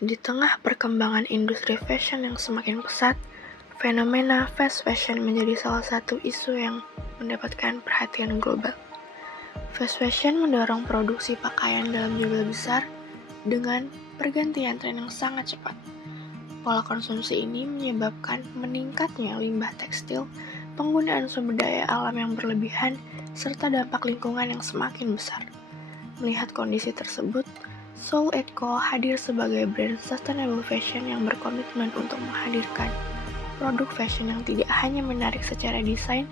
Di tengah perkembangan industri fashion yang semakin pesat, fenomena fast fashion menjadi salah satu isu yang mendapatkan perhatian global. Fast fashion mendorong produksi pakaian dalam jumlah besar dengan pergantian tren yang sangat cepat. Pola konsumsi ini menyebabkan meningkatnya limbah tekstil, penggunaan sumber daya alam yang berlebihan, serta dampak lingkungan yang semakin besar. Melihat kondisi tersebut, Soul Co hadir sebagai brand sustainable fashion yang berkomitmen untuk menghadirkan produk fashion yang tidak hanya menarik secara desain,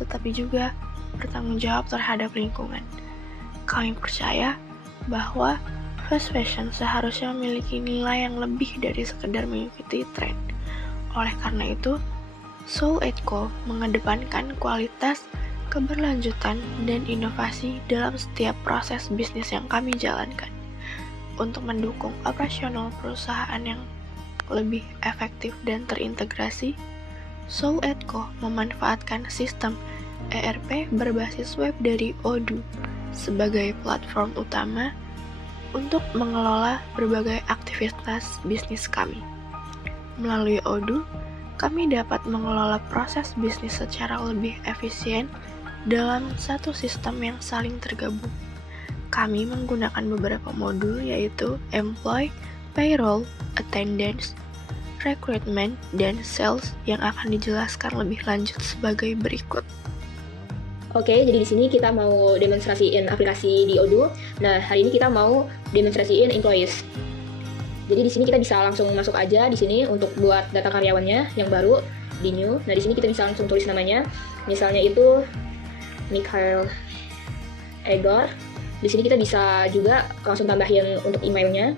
tetapi juga bertanggung jawab terhadap lingkungan. Kami percaya bahwa fast fashion seharusnya memiliki nilai yang lebih dari sekedar mengikuti tren. Oleh karena itu, Soul Co mengedepankan kualitas, keberlanjutan, dan inovasi dalam setiap proses bisnis yang kami jalankan. Untuk mendukung operasional perusahaan yang lebih efektif dan terintegrasi, Soul Co memanfaatkan sistem ERP berbasis web dari Odoo sebagai platform utama untuk mengelola berbagai aktivitas bisnis kami. Melalui Odoo, kami dapat mengelola proses bisnis secara lebih efisien dalam satu sistem yang saling tergabung. Kami menggunakan beberapa modul yaitu Employee, Payroll, Attendance, Recruitment, dan Sales yang akan dijelaskan lebih lanjut sebagai berikut. Oke, jadi di sini kita mau demonstrasiin aplikasi di Odoo. Nah, hari ini kita mau demonstrasiin Employees. Jadi di sini kita bisa langsung masuk aja di sini untuk buat data karyawannya yang baru di New. Nah, di sini kita bisa langsung tulis namanya. Misalnya itu Mikhail Egor. Di sini kita bisa juga langsung tambahin untuk emailnya.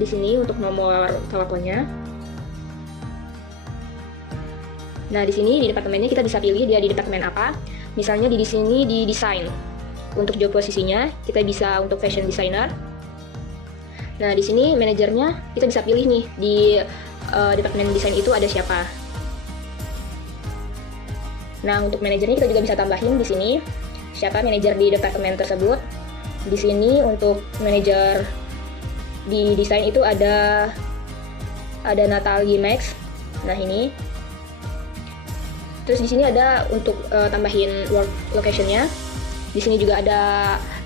Di sini untuk nomor teleponnya. Nah, di sini di departemennya kita bisa pilih dia di departemen apa. Misalnya di sini di desain. Untuk job posisinya kita bisa untuk fashion designer. Nah, di sini manajernya kita bisa pilih nih di departemen desain itu ada siapa. Nah, untuk manajernya kita juga bisa tambahin di sini siapa manajer di departemen tersebut. Di sini untuk manajer di desain itu ada Natalie Max. Nah, ini. Terus di sini ada untuk tambahin work location-nya. Di sini juga ada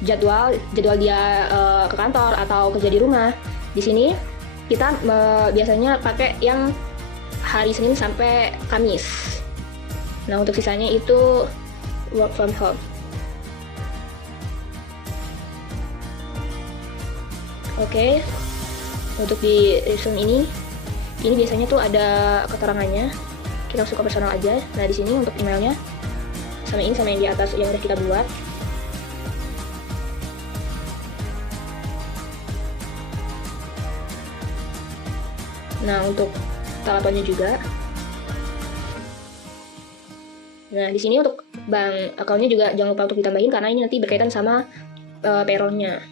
jadwal dia ke kantor atau kerja di rumah. Di sini kita biasanya pakai yang hari Senin sampai Kamis. Nah, untuk sisanya itu work from home. Oke. Untuk di reason ini biasanya tuh ada keterangannya. Kita langsung ke personal aja. Nah, di sini untuk emailnya sama yang di atas yang udah kita buat. Nah, untuk teleponnya juga. Nah, di sini untuk bank akunnya juga jangan lupa untuk ditambahin karena ini nanti berkaitan sama payroll-nya.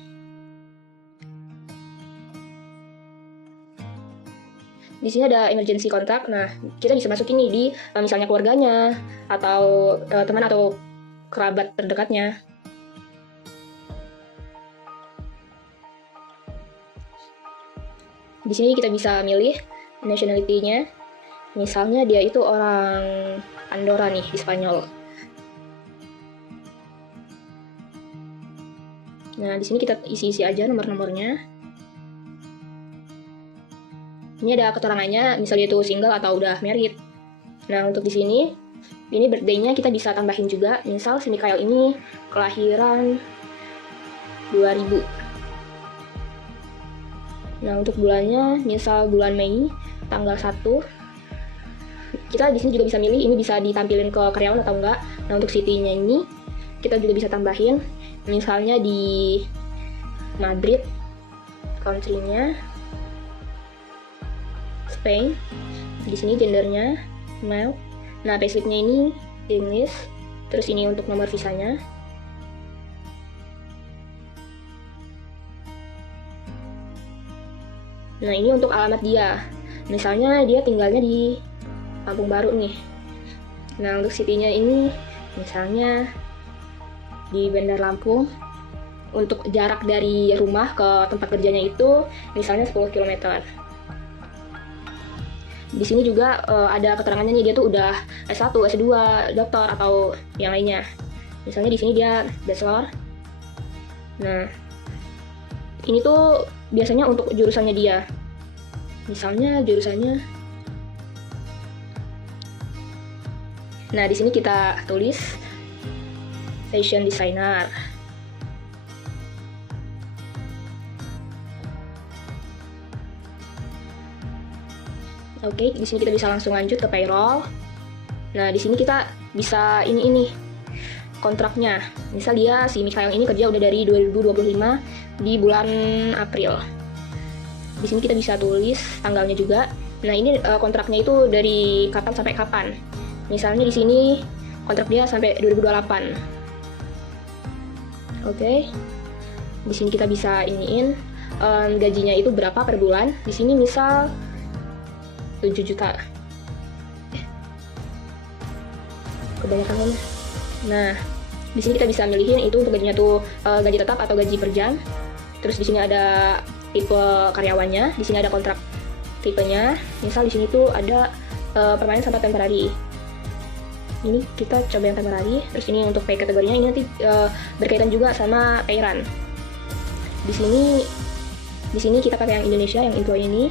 Di sini ada emergency contact. Nah, kita bisa masuk ini di misalnya keluarganya atau teman atau kerabat terdekatnya. Di sini kita bisa milih nationality-nya. Misalnya dia itu orang Andorra nih di Spanyol. Nah, di sini kita isi aja nomor-nomornya. Ini ada keterangannya, misalnya itu single atau udah married. Nah, untuk di sini, ini birthday-nya kita bisa tambahin juga. Misal si Mikhail ini kelahiran 2000. Nah, untuk bulannya, misal bulan Mei, tanggal 1. Kita di sini juga bisa milih, ini bisa ditampilin ke karyawan atau enggak. Nah, untuk city-nya ini, kita juga bisa tambahin. Misalnya di Madrid, country-nya Spain. Di sini gendernya male. Nah, payslip-nya ini English. Terus ini untuk nomor visanya. Nah, ini untuk alamat dia. Misalnya dia tinggalnya di Kampung Baru nih. Nah, untuk city-nya ini misalnya di Bandar Lampung, untuk jarak dari rumah ke tempat kerjanya itu misalnya 10 km. Di sini juga ada keterangannya nih, dia tuh udah S1, S2, doktor atau yang lainnya. Misalnya di sini dia bachelor. Nah, ini tuh biasanya untuk jurusannya dia. Misalnya jurusannya. Nah, di sini kita tulis fashion designer. Oke, di sini kita bisa langsung lanjut ke payroll. Nah, di sini kita bisa ini kontraknya. Misal dia si Mikael ini kerja udah dari 2025 di bulan April. Di sini kita bisa tulis tanggalnya juga. Nah, ini kontraknya itu dari kapan sampai kapan. Misalnya di sini kontrak dia sampai 2028. Oke. Di sini kita bisa iniin gajinya itu berapa per bulan. Di sini misal 7 juta. Kebanyakan mana? Nah, di sini kita bisa milihin itu untuk gajinya tuh gaji tetap atau gaji per jam. Terus di sini ada tipe karyawannya, di sini ada kontrak tipenya. Misal di sini tuh ada permanen sama temporary. Ini kita coba yang temporary. Terus ini untuk pay kategorinya ini nanti berkaitan juga sama pay run. Di sini kita pakai yang Indonesia, yang employee ini.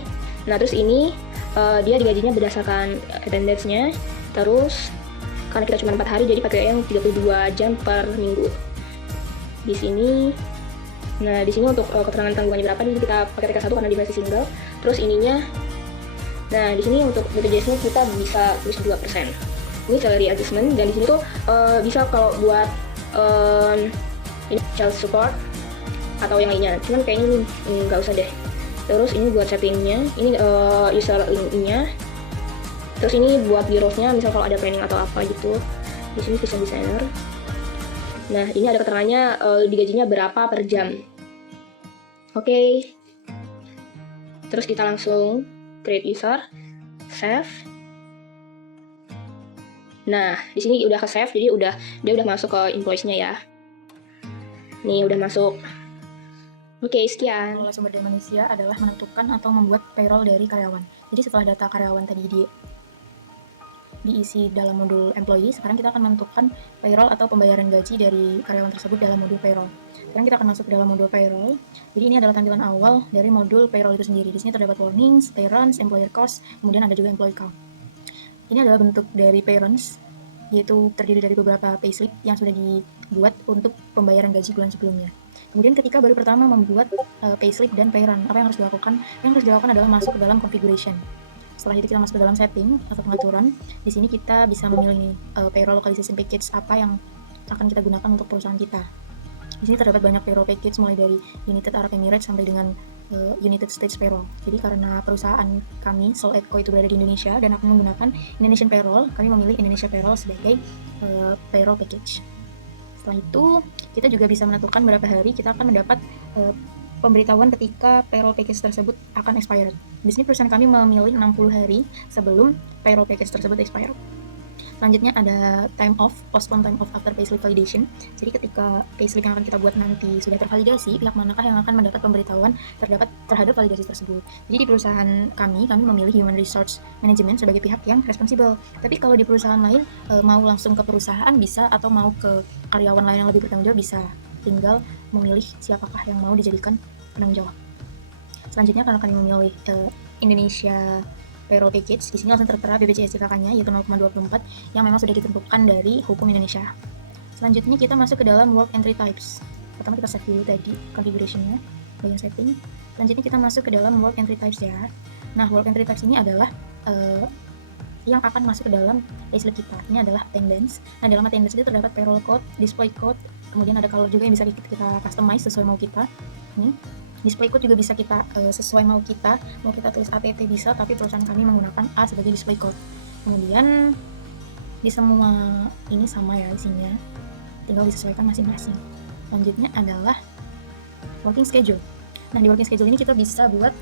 Nah, terus ini dia digajinya berdasarkan attendance-nya. Terus karena kita cuma 4 hari jadi pakai yang 32 jam per minggu. Di sini untuk keterangan tanggungannya berapa, ini kita pakai TK1 karena dia masih single. Terus ininya, nah di sini untuk BPJS-nya kita bisa tulis 2%. Ini salary adjustment, dan di sini tuh bisa kalau buat ini child support atau yang lainnya. Cuman kayaknya ini nggak usah deh. Terus ini buat settingnya, ini user link-nya. Terus ini buat bureau-nya, misal kalau ada planning atau apa gitu. Di sini fashion designer. Nah, ini ada keterangannya digajinya berapa per jam. Oke. Terus kita langsung create user, save. Nah, di sini udah ke save, jadi dia udah masuk ke invoice-nya ya. Nih udah masuk. Oke, sekian. Pengelola sumber daya manusia adalah menentukan atau membuat payroll dari karyawan. Jadi setelah data karyawan tadi diisi dalam modul employee, sekarang kita akan menentukan payroll atau pembayaran gaji dari karyawan tersebut dalam modul payroll. Sekarang kita akan masuk ke dalam modul payroll. Jadi ini adalah tampilan awal dari modul payroll itu sendiri. Di sini terdapat warnings, pay runs, employer cost, kemudian ada juga employee count. Ini adalah bentuk dari pay runs, yaitu terdiri dari beberapa payslip yang sudah dibuat untuk pembayaran gaji bulan sebelumnya. Kemudian ketika baru pertama membuat payslip dan pay run, apa yang harus dilakukan? Yang harus dilakukan adalah masuk ke dalam configuration. Setelah itu kita masuk ke dalam setting atau pengaturan. Di sini kita bisa memilih payroll localization package apa yang akan kita gunakan untuk perusahaan kita. Di sini terdapat banyak payroll package mulai dari United Arab Emirates sampai dengan United States Payroll. Jadi karena perusahaan kami Sol Edco itu berada di Indonesia dan akan menggunakan Indonesian Payroll, kami memilih Indonesia Payroll sebagai payroll package. Setelah itu kita juga bisa menentukan berapa hari kita akan mendapat pemberitahuan ketika payroll package tersebut akan expired. Di sini perusahaan kami memilih 60 hari sebelum payroll package tersebut expired. Selanjutnya ada time off, postpone time off after payslip validation. Jadi ketika payslip yang akan kita buat nanti sudah tervalidasi, pihak manakah yang akan mendapat pemberitahuan terhadap validasi tersebut. Jadi di perusahaan kami memilih Human Resource Management sebagai pihak yang responsibel. Tapi kalau di perusahaan lain mau langsung ke perusahaan bisa, atau mau ke karyawan lain yang lebih bertanggung jawab bisa. Tinggal memilih siapakah yang mau dijadikan penanggung jawab. Selanjutnya karena kami memilih Indonesia Payroll Package, di sini langsung tertera BPJS JKK-nya yaitu 0,24 yang memang sudah ditentukan dari hukum Indonesia. Selanjutnya kita masuk ke dalam work entry types. Pertama kita save dulu tadi configuration-nya, bagian setting. Selanjutnya kita masuk ke dalam work entry types ya. Nah, work entry types ini adalah yang akan masuk ke dalam payslip kita. Ini adalah attendance. Nah, dalam attendance itu terdapat payroll code, display code, kemudian ada color juga yang bisa kita customize sesuai mau kita. Ini display code juga bisa kita sesuai mau kita tulis ATT bisa, tapi perusahaan kami menggunakan A sebagai display code. Kemudian di semua ini sama ya isinya, tinggal disesuaikan masing-masing. Selanjutnya adalah working schedule. Nah, di working schedule ini kita bisa buat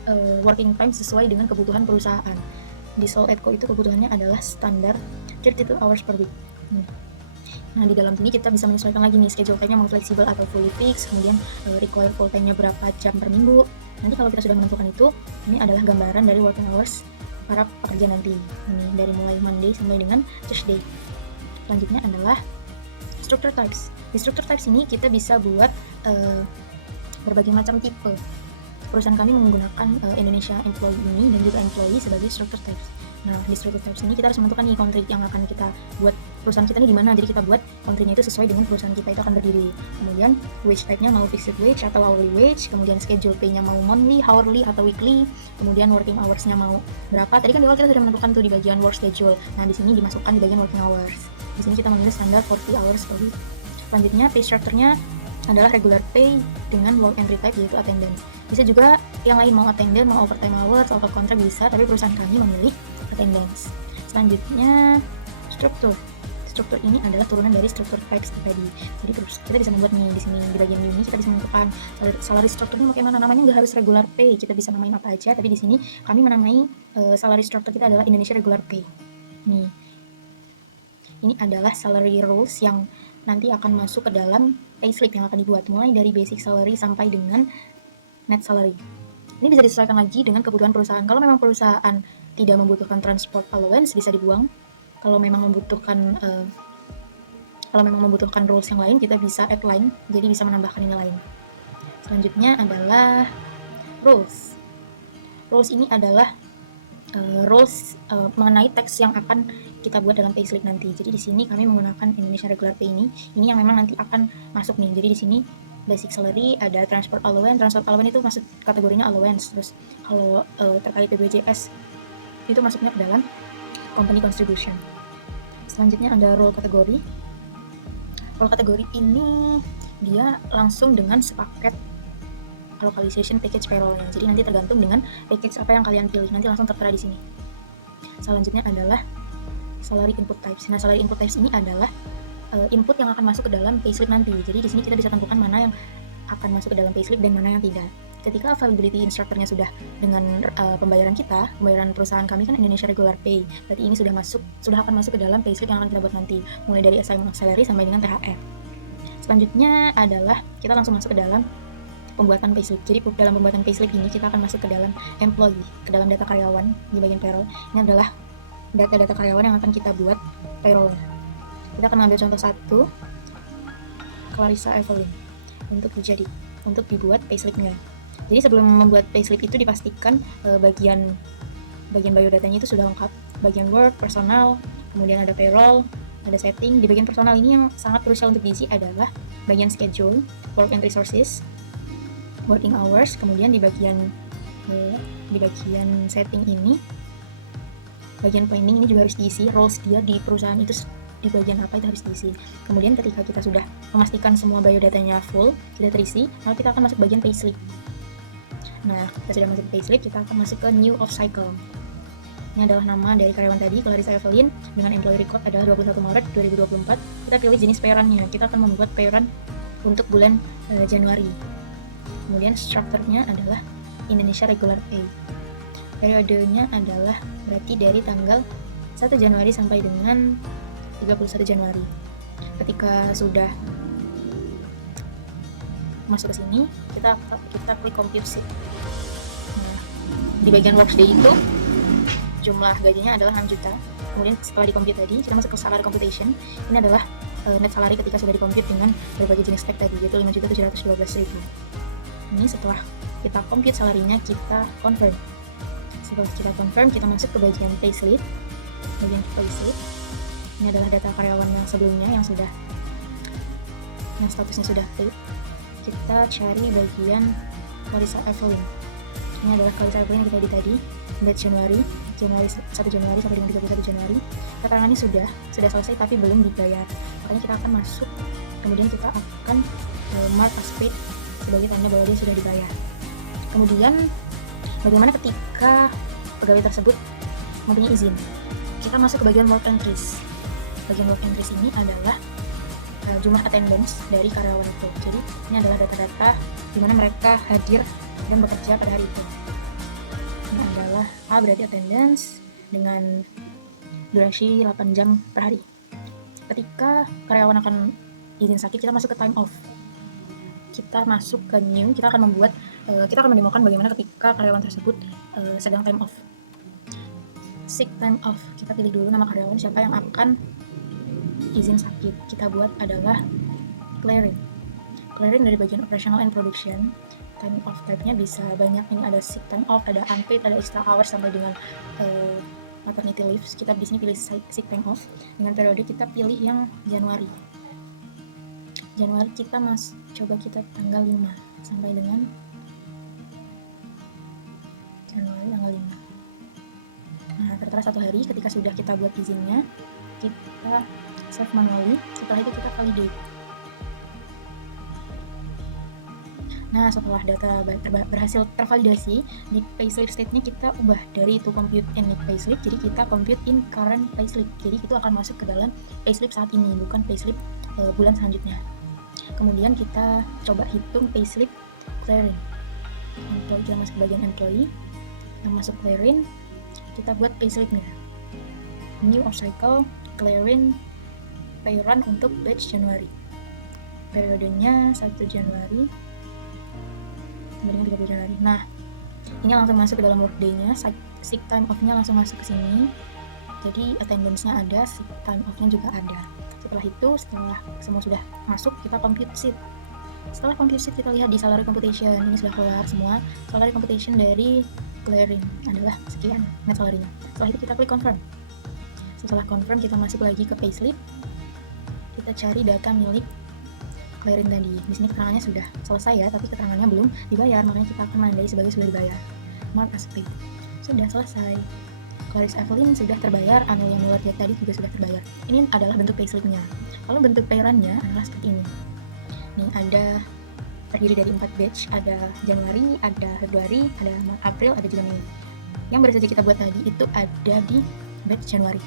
working time sesuai dengan kebutuhan perusahaan. Di Seoul Edco itu kebutuhannya adalah standar 32 hours per week. Nah, di dalam sini kita bisa menyesuaikan lagi nih schedule time-nya mau fleksibel atau fully fix, kemudian require full time-nya berapa jam per minggu. Nanti kalau kita sudah menentukan itu, ini adalah gambaran dari working hours para pekerja nanti. Ini dari mulai Monday sampai dengan Thursday. Selanjutnya adalah structure types. Di structure types ini kita bisa buat berbagai macam tipe. Perusahaan kami menggunakan Indonesia employee ini dan juga employee sebagai structure types. Nah, di structure types ini kita harus menentukan nih country yang akan kita buat perusahaan kita ini di mana. Jadi kita buat country-nya itu sesuai dengan perusahaan kita itu akan berdiri. Kemudian wage type-nya mau fixed wage atau hourly wage, kemudian schedule pay-nya mau monthly, hourly atau weekly, kemudian working hours-nya mau berapa. Tadi kan di awal kita sudah menentukan tuh di bagian work schedule. Nah, di sini dimasukkan di bagian working hours. Di sini kita memilih standar 40 hours per week. Selanjutnya pay structure-nya adalah regular pay dengan work entry type yaitu attendance. Bisa juga yang lain mau attendance, mau overtime hours, out of contract bisa, tapi perusahaan kami memilih attendance. Selanjutnya struktur ini adalah turunan dari struktur types tadi. Jadi terus kita bisa membuat nih di sini di bagian ini kita bisa menentukan salary struktur ini bagaimana namanya, nggak harus regular pay, kita bisa namain apa aja, tapi di sini kami menamai salary struktur kita adalah Indonesia regular pay. Nih, ini adalah salary rules yang nanti akan masuk ke dalam payslip yang akan dibuat, mulai dari basic salary sampai dengan net salary. Ini bisa disesuaikan lagi dengan kebutuhan perusahaan. Kalau memang perusahaan tidak membutuhkan transport allowance, bisa dibuang. Kalau memang membutuhkan rules yang lain, kita bisa add line, jadi bisa menambahkan ini lain. Selanjutnya adalah rules. Rules ini adalah rules mengenai teks yang akan kita buat dalam payslip nanti. Jadi di sini kami menggunakan Indonesia regular pay ini yang memang nanti akan masuk nih. Jadi di sini basic salary, ada transport allowance. Transport allowance itu masuk kategorinya allowance. Terus kalau terkait BPJS itu masuknya ke dalam company contribution. Selanjutnya ada role kategori. Role kategori ini dia langsung dengan sepaket localization package payroll-nya. Jadi nanti tergantung dengan package apa yang kalian pilih, nanti langsung tertera di sini. Selanjutnya adalah salary input types. Nah, salary input types ini adalah input yang akan masuk ke dalam payslip nanti. Jadi di sini kita bisa tentukan mana yang akan masuk ke dalam payslip dan mana yang tidak. Ketika availability instructor-nya sudah dengan pembayaran kita, pembayaran perusahaan kami kan Indonesia regular pay. Berarti ini sudah akan masuk ke dalam payslip yang akan kita buat nanti, mulai dari assignment of salary sampai dengan THR. Selanjutnya adalah kita langsung masuk ke dalam pembuatan payslip. Jadi dalam pembuatan payslip ini kita akan masuk ke dalam employee, ke dalam data karyawan di bagian payroll. Ini adalah data-data karyawan yang akan kita buat payroll-nya. Kita akan ambil contoh satu, Clarissa Evelyn, untuk dibuat payslip-nya. Jadi sebelum membuat payslip itu dipastikan bagian biodatanya itu sudah lengkap. Bagian work, personal, kemudian ada payroll, ada setting. Di bagian personal ini yang sangat krusial untuk diisi adalah bagian schedule, work and resources, working hours. Kemudian di bagian setting ini, bagian planning ini juga harus diisi, roles dia di perusahaan itu di bagian apa itu harus diisi. Kemudian ketika kita sudah memastikan semua biodatanya full, sudah terisi, lalu kita akan masuk bagian payslip. Nah, kita sudah masuk payslip, kita akan masuk ke new of cycle. Ini adalah nama dari karyawan tadi, Clarissa Evelyn, dengan employee record adalah 21 Maret 2024. Kita pilih jenis payroll-nya. Kita akan membuat payroll untuk bulan Januari. Kemudian strukturnya adalah Indonesia regular pay. Periodenya adalah berarti dari tanggal 1 Januari sampai dengan 31 Januari. Ketika sudah masuk ke sini, kita klik compute sheet. Nah, di bagian workday itu jumlah gajinya adalah 6 juta. Kemudian setelah di-compute tadi, kita masuk ke salary computation. Ini adalah net salary ketika sudah di-compute dengan berbagai jenis tag tadi, yaitu 5.712.000. Ini setelah kita compute salarinya, kita confirm. Setelah kita confirm, kita masuk ke bagian payslip. Bagian payslip ini adalah data karyawan yang sebelumnya yang statusnya sudah paid. Kita cari bagian Clarissa Evelyn. Ini adalah Clarissa Evelyn yang kita edit tadi, date Januari 1 Januari sampai dengan 31 Januari. Keterangannya sudah selesai tapi belum dibayar. Makanya kita akan masuk, kemudian kita akan mark as paid sebagai tanda bahwa dia sudah dibayar. Kemudian bagaimana ketika pegawai tersebut mempunyai izin? Kita masuk ke bagian work entries. Bagian work entries ini adalah jumlah attendance dari karyawan itu. Jadi ini adalah data-data di mana mereka hadir dan bekerja pada hari itu. Ini adalah A berarti attendance, dengan durasi 8 jam per hari. Ketika karyawan akan izin sakit, kita masuk ke time off. Kita masuk ke new, kita akan mendemokan bagaimana ketika karyawan tersebut sedang time off. Sick time off, kita pilih dulu nama karyawan, siapa yang akan izin sakit. Kita buat adalah clearing dari bagian operational and production. Time off type-nya bisa banyak, ini ada sick time off, ada unpaid, ada extra hours sampai dengan maternity leave. Kita di sini pilih sick time off. Dengan periode kita pilih yang Januari kita coba kita tanggal 5 sampai dengan Januari tanggal 5. Nah, tertera 1 hari. Ketika sudah kita buat izinnya, kita save manually. Setelah itu kita validate. Nah, setelah data berhasil tervalidasi, di payslip state-nya kita ubah dari to compute in payslip, jadi kita compute in current payslip. Jadi itu akan masuk ke dalam payslip saat ini, bukan payslip bulan selanjutnya. Kemudian kita coba hitung payslip clearing. Kita masuk bagian employee, yang masuk clearing, kita buat payslip-nya. New off cycle, clearing, pay run untuk batch Januari. Periodenya 1 Januari dengan 30 Januari. Nah, ini langsung masuk ke dalam workday-nya, sick time off-nya langsung masuk ke sini. Jadi attendance-nya ada, sick time off-nya juga ada. Setelah itu, setelah semua sudah masuk, kita compute sheet. Setelah compute sheet, kita lihat di salary computation. Ini sudah keluar semua. Salary computation dari clearing adalah sekian net salary-nya. Setelah itu kita klik confirm. Setelah confirm, kita masuk lagi ke payslip. Kita cari data milik clearing tadi. Di sini keterangannya sudah selesai ya, tapi keterangannya belum dibayar, makanya kita akan menandai sebagai sudah dibayar. Mark as paid. Sudah selesai. Clarice Evelyn sudah terbayar, Amelia Miller tadi juga sudah terbayar. Ini adalah bentuk payslip-nya. Kalau bentuk pay-run-nya adalah seperti ini. Nih ada terdiri dari 4 batch, ada Januari, ada Februari, ada April, ada juga Mei. Yang baru saja kita buat tadi itu ada di batch Januari.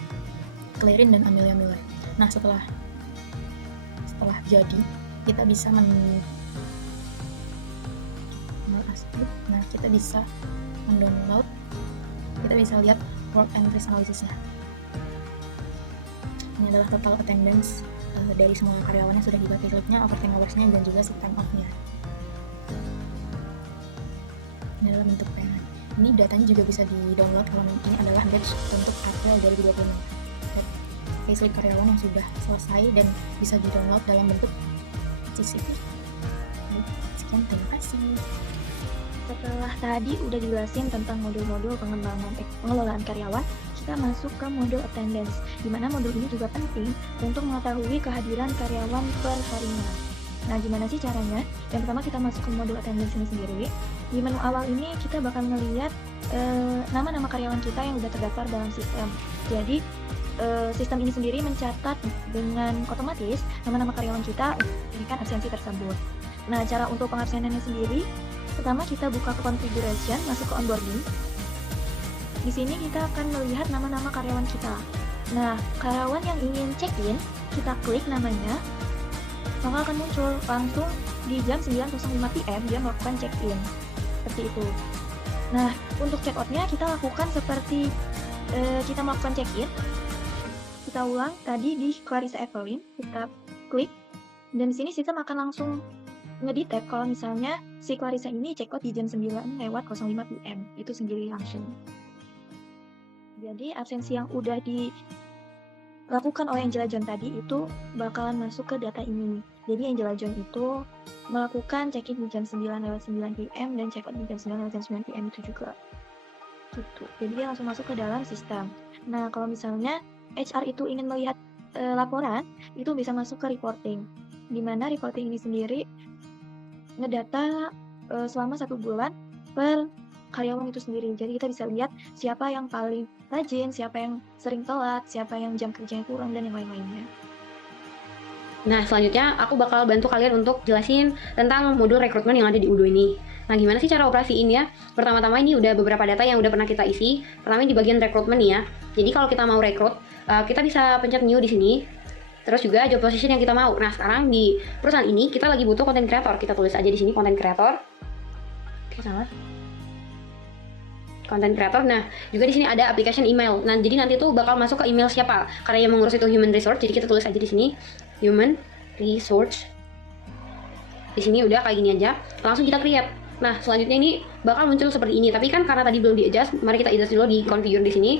Clarin dan Amelia Miller. Nah, setelah jadi kita bisa kita bisa mendownload, kita bisa lihat work and risk analysis-nya. Ini adalah total attendance dari semua karyawan yang sudah dibuat payslip-nya, overtime hours-nya, dan juga sick time off-nya. Ini adalah bentuk payment. Ini datanya juga bisa di-download kalau ini adalah batch untuk April 2026. Payslip karyawan yang sudah selesai dan bisa di-download dalam bentuk CSV. Sekian, terima kasih. Setelah tadi udah dijelasin tentang modul-modul pengelolaan karyawan, kita masuk ke modul attendance, di mana modul ini juga penting untuk mengetahui kehadiran karyawan per harinya. Nah, gimana sih caranya? Yang pertama kita masuk ke modul attendance ini sendiri. Di menu awal ini kita bakal ngelihat nama-nama karyawan kita yang udah terdaftar dalam sistem. Jadi sistem ini sendiri mencatat dengan otomatis nama-nama karyawan kita memberikan absensi tersebut. Nah, cara untuk pengabsenannya sendiri, pertama kita buka ke configuration, masuk ke onboarding. Di sini kita akan melihat nama-nama karyawan kita. Nah, karyawan yang ingin check-in, kita klik namanya, maka akan muncul langsung di jam 9.05 PM dia melakukan check-in. Seperti itu. Nah, untuk check-out-nya kita lakukan seperti kita melakukan check-in. Kita ulang tadi di Clarice Evelyn, kita klik, dan di sini sistem akan langsung ngedetect kalau misalnya si Clarissa ini check out di jam 9:05 PM, itu sendiri langsung. Jadi absensi yang udah dilakukan oleh Angela John tadi itu bakalan masuk ke data ini. Jadi Angela John itu melakukan check-in di jam 9:09 PM dan check out di jam 9:09 PM itu juga. Gitu. Jadi dia langsung masuk ke dalam sistem. Nah, kalau misalnya HR itu ingin melihat laporan, itu bisa masuk ke reporting. Di mana reporting ini sendiri ngedata selama 1 bulan per karyawan itu sendiri. Jadi kita bisa lihat siapa yang paling rajin, siapa yang sering telat, siapa yang jam kerjanya kurang, dan yang lain-lainnya. Nah, selanjutnya aku bakal bantu kalian untuk jelasin tentang modul rekrutmen yang ada di Udo ini. Nah, gimana sih cara operasiinnya? Pertama-tama ini udah beberapa data yang udah pernah kita isi. Pertama di bagian rekrutmen nih ya. Jadi kalau kita mau rekrut, kita bisa pencet new di sini. Terus juga job position yang kita mau. Nah, sekarang di perusahaan ini kita lagi butuh content creator. Kita tulis aja di sini content creator. Oke, salah. content creator. Nah, juga di sini ada application email. Nah, jadi nanti tuh bakal masuk ke email siapa? Karena yang mengurus itu human resource, jadi kita tulis aja di sini human resource. Di sini udah kayak gini aja. Langsung kita create. Nah, selanjutnya ini bakal muncul seperti ini. Tapi kan karena tadi belum di-adjust, mari kita adjust dulu di configure di sini.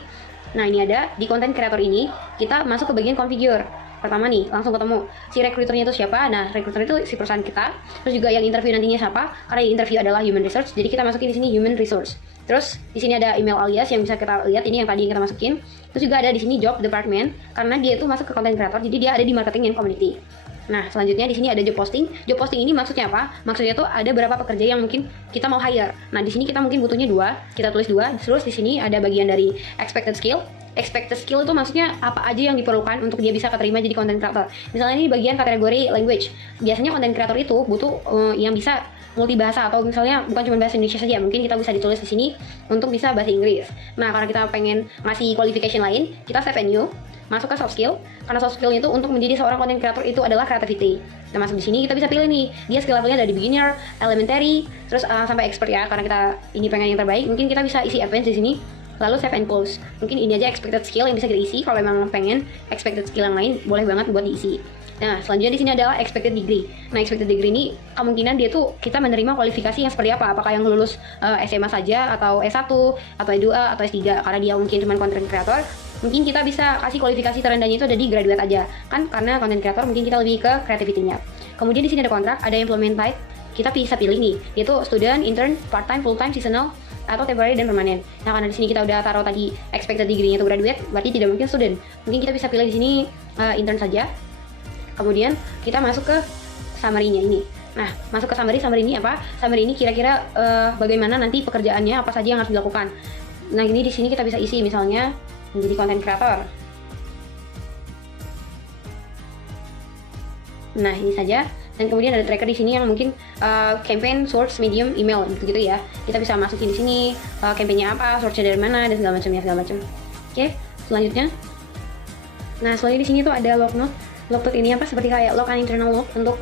Nah, ini ada di content creator ini, kita masuk ke bagian configure. Pertama nih, langsung ketemu si recruiternya itu siapa. Nah, recruiter itu si perusahaan kita. Terus juga yang interview nantinya siapa, karena yang interview adalah human resource, jadi kita masukin di sini human resource. Terus di sini ada email alias yang bisa kita lihat, ini yang tadi yang kita masukin. Terus juga ada di sini job department, karena dia itu masuk ke content creator, jadi dia ada di marketing and community. Nah, selanjutnya di sini ada job posting. Job posting ini maksudnya apa? Maksudnya tuh ada berapa pekerja yang mungkin kita mau hire. Nah, di sini kita mungkin butuhnya 2, kita tulis 2. Terus di sini ada bagian dari expected skill. Expected skill itu maksudnya apa aja yang diperlukan untuk dia bisa keterima jadi content creator. Misalnya ini bagian kategori language. Biasanya content creator itu butuh yang bisa multibahasa, atau misalnya bukan cuma bahasa Indonesia saja, mungkin kita bisa ditulis di sini untuk bisa bahasa Inggris. Nah, karena kita pengen ngasih qualification lain, kita save and new, masuk ke soft skill. Karena soft skill itu untuk menjadi seorang content creator itu adalah creativity. Nah, masuk di sini kita bisa pilih nih, dia skill levelnya dari beginner, elementary, terus sampai expert ya. Karena kita ini pengen yang terbaik, mungkin kita bisa isi advanced di sini. Lalu save and close. Mungkin ini aja expected skill yang bisa kita isi. Kalau memang pengen expected skill yang lain, boleh banget buat diisi. Nah, selanjutnya di sini adalah expected degree. Nah, expected degree ini kemungkinan dia tuh kita menerima kualifikasi yang seperti apa? Apakah yang lulus SMA saja, atau S1, atau S2, atau S3? Karena dia mungkin cuma content creator, mungkin kita bisa kasih kualifikasi terendahnya itu ada di graduate aja. Kan karena content creator mungkin kita lebih ke creativity-nya. Kemudian di sini ada kontrak, ada employment type. Kita bisa pilih nih, yaitu student, intern, part-time, full-time, seasonal, atau temporary dan permanen. Nah, karena di sini kita udah taruh tadi expected degree-nya itu graduate, berarti tidak mungkin student. Mungkin kita bisa pilih di sini intern saja. Kemudian kita masuk ke summary-nya ini. Nah, masuk ke summary ini apa? Summary ini kira-kira bagaimana nanti pekerjaannya, apa saja yang harus dilakukan. Nah, ini di sini kita bisa isi misalnya menjadi content creator. Nah, ini saja. Dan kemudian ada tracker di sini yang mungkin campaign, source, medium, email gitu ya. Kita bisa masukin di sini campaignnya apa, source-nya dari mana, dan segala macam. Oke, selanjutnya. Nah, selanjutnya di sini tuh ada log note. Log note ini apa? Seperti kayak log and internal log untuk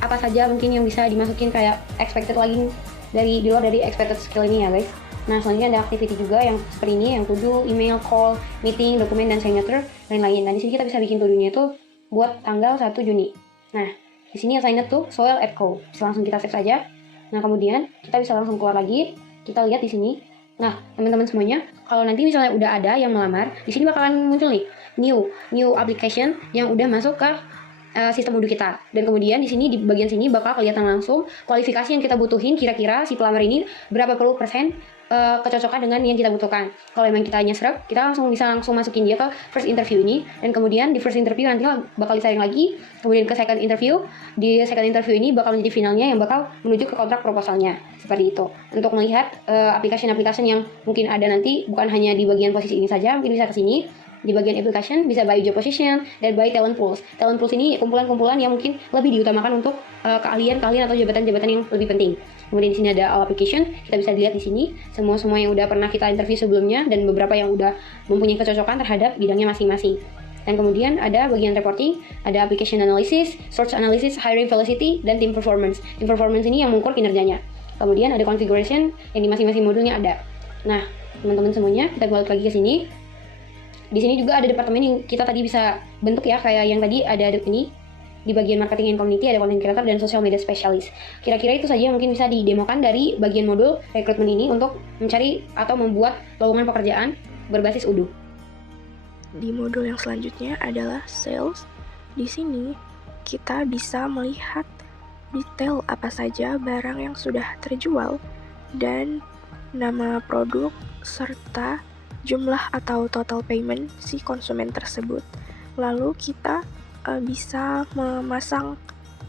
apa saja mungkin yang bisa dimasukin kayak expected lagi di luar dari expected skill ini ya guys. Nah, selanjutnya ada activity juga yang seperti ini, yang to do, email, call, meeting, dokumen, dan signature, dan lain-lain. Nah, di sini kita bisa bikin to do-nya itu buat tanggal 1 Juni. Nah, di sini assigned tuh soil at co. Bisa langsung kita save saja. Nah, kemudian kita bisa langsung keluar lagi. Kita lihat di sini. Nah, teman-teman semuanya, kalau nanti misalnya udah ada yang melamar, di sini bakalan muncul nih new application yang udah masuk ke sistem Odoo kita. Dan kemudian di sini di bagian sini bakal kelihatan langsung kualifikasi yang kita butuhin, kira-kira si pelamar ini berapa puluh persen kecocokan dengan yang kita butuhkan. Kalau memang kita nyesrek, kita bisa langsung masukin dia ke first interview ini, dan kemudian di first interview nanti bakal disaring lagi, kemudian ke second interview. Di second interview ini bakal menjadi finalnya yang bakal menuju ke kontrak proposalnya. Seperti itu. Untuk melihat application-application yang mungkin ada nanti, bukan hanya di bagian posisi ini saja, mungkin bisa ke sini. Di bagian application bisa by job position dan by talent pools. Talent pools ini kumpulan-kumpulan yang mungkin lebih diutamakan untuk keahlian-keahlian atau jabatan-jabatan yang lebih penting. Kemudian di sini ada all application, kita bisa lihat di sini semua yang udah pernah kita interview sebelumnya dan beberapa yang udah mempunyai kecocokan terhadap bidangnya masing-masing. Dan kemudian ada bagian reporting, ada application analysis, search analysis, hiring velocity, dan team performance. Team performance ini yang mengukur kinerjanya. Kemudian ada configuration yang di masing-masing modulnya ada. Nah, teman-teman semuanya, kita balik lagi ke sini. Di sini juga ada departemen yang kita tadi bisa bentuk ya, kayak yang tadi ada ini. Di bagian marketing and community ada content creator dan social media specialist. Kira-kira itu saja yang mungkin bisa didemokan dari bagian modul rekrutmen ini untuk mencari atau membuat lowongan pekerjaan berbasis Odoo. Di modul yang selanjutnya adalah sales. Di sini kita bisa melihat detail apa saja barang yang sudah terjual dan nama produk serta jumlah atau total payment si konsumen tersebut. Lalu kita bisa memasang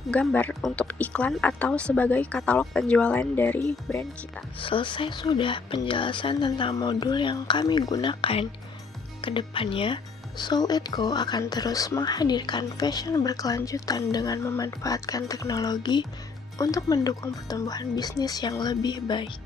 gambar untuk iklan atau sebagai katalog penjualan dari brand kita. Selesai sudah penjelasan tentang modul yang kami gunakan. Kedepannya, Soul@Co akan terus menghadirkan fashion berkelanjutan dengan memanfaatkan teknologi untuk mendukung pertumbuhan bisnis yang lebih baik.